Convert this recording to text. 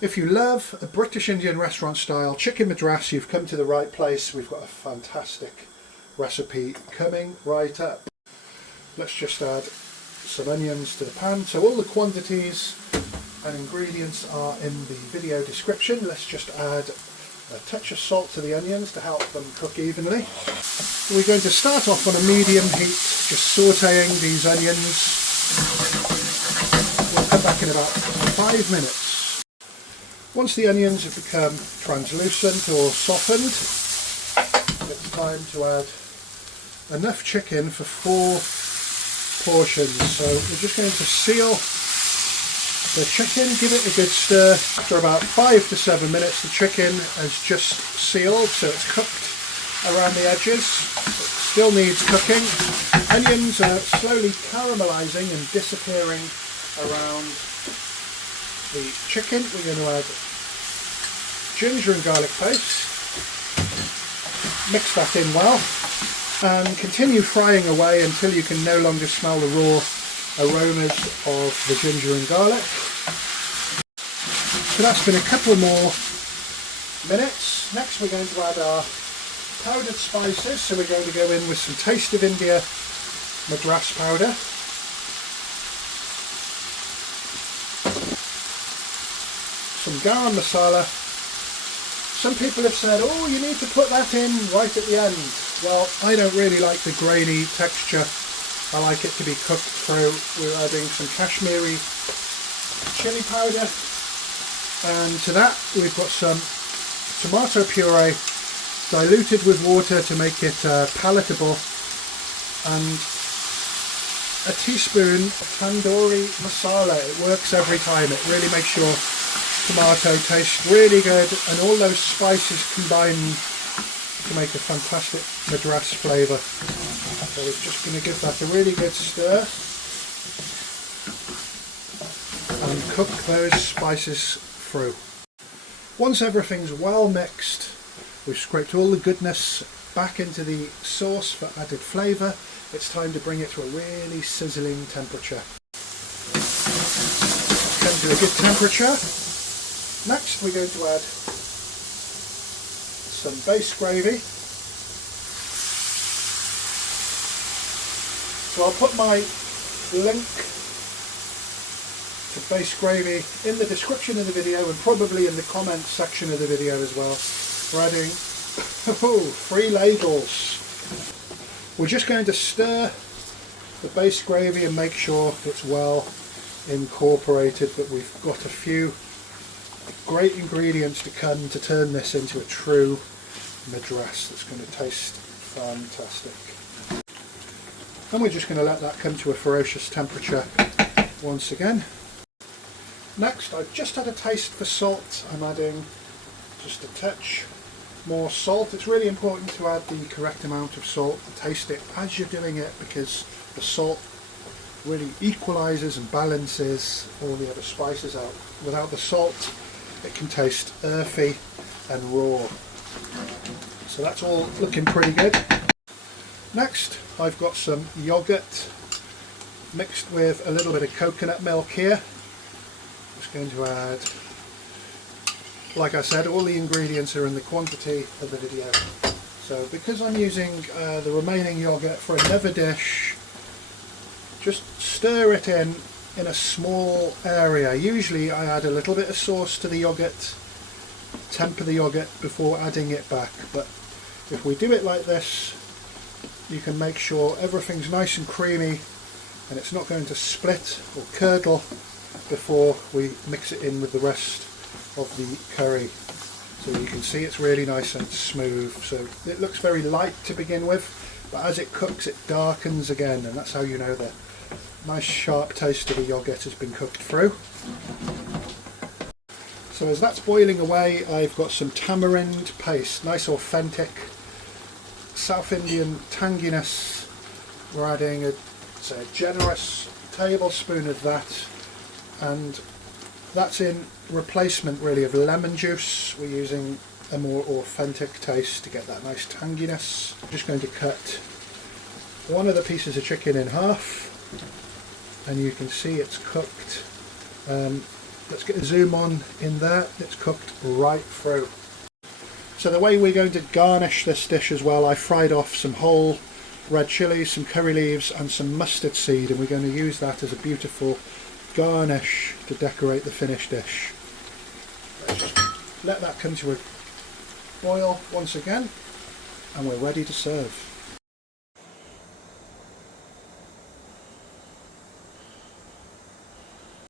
If you love a British Indian restaurant style chicken madras, you've come to the right place. We've got a fantastic recipe coming right up. Let's just add some onions to the pan. So all the quantities and ingredients are in the video description. Let's just add a touch of salt to the onions to help them cook evenly. We're going to start off on a medium heat, just sautéing these onions. We'll come back in about 5 minutes. Once the onions have become translucent or softened, it's time to add enough chicken for 4 portions. So we're just going to seal the chicken, give it a good stir. After about 5 to 7 minutes, the chicken has just sealed, so it's cooked around the edges. It still needs cooking. Onions are slowly caramelizing and disappearing around the chicken. We're going to add ginger and garlic paste, mix that in well, and continue frying away until you can no longer smell the raw aromas of the ginger and garlic. So that's been a couple more minutes. Next we're going to add our powdered spices. So we're going to go in with some Taste of India Madras powder, some garam masala. Some people have said, oh, you need to put that in right at the end. Well, I don't really like the grainy texture. I like it to be cooked through. We're adding some Kashmiri chili powder, and to that we've got some tomato puree diluted with water to make it palatable, and a teaspoon of tandoori masala. It works every time. It really makes your tomato tastes really good, and all those spices combine to make a fantastic madras flavour. So we're just going to give that a really good stir and cook those spices through. Once everything's well mixed, we've scraped all the goodness back into the sauce for added flavour. It's time to bring it to a really sizzling temperature. Come to a good temperature. Next we're going to add some base gravy. So I'll put my link to base gravy in the description of the video and probably in the comments section of the video as well. We're adding 3 ladles. We're just going to stir the base gravy and make sure it's well incorporated, but we've got a few great ingredients to come to turn this into a true madras that's going to taste fantastic. And we're just going to let that come to a ferocious temperature once again. Next, I've just had a taste for salt. I'm adding just a touch more salt. It's really important to add the correct amount of salt and taste it as you're doing it, because the salt really equalises and balances all the other spices out. Without the salt, it can taste earthy and raw. So that's all looking pretty good. Next, I've got some yogurt mixed with a little bit of coconut milk here. Just going to add, like I said, all the ingredients are in the quantity of the video. So because I'm using the remaining yogurt for another dish, just stir it in a small area. Usually I add a little bit of sauce to the yogurt, temper the yogurt before adding it back, but if we do it like this, you can make sure everything's nice and creamy and it's not going to split or curdle before we mix it in with the rest of the curry. So you can see it's really nice and smooth. So it looks very light to begin with, but as it cooks it darkens again, and that's how you know the nice sharp taste of the yogurt has been cooked through. So as that's boiling away, I've got some tamarind paste, nice authentic South Indian tanginess. We're adding a generous tablespoon of that, and that's in replacement really of lemon juice. We're using a more authentic taste to get that nice tanginess. I'm just going to cut one of the pieces of chicken in half, and you can see it's cooked Let's get a zoom on in there. It's cooked right through. So the way we're going to garnish this dish as well, I fried off some whole red chillies, some curry leaves and some mustard seed, and we're going to use that as a beautiful garnish to decorate the finished dish. Let's just let that come to a boil once again and we're ready to serve.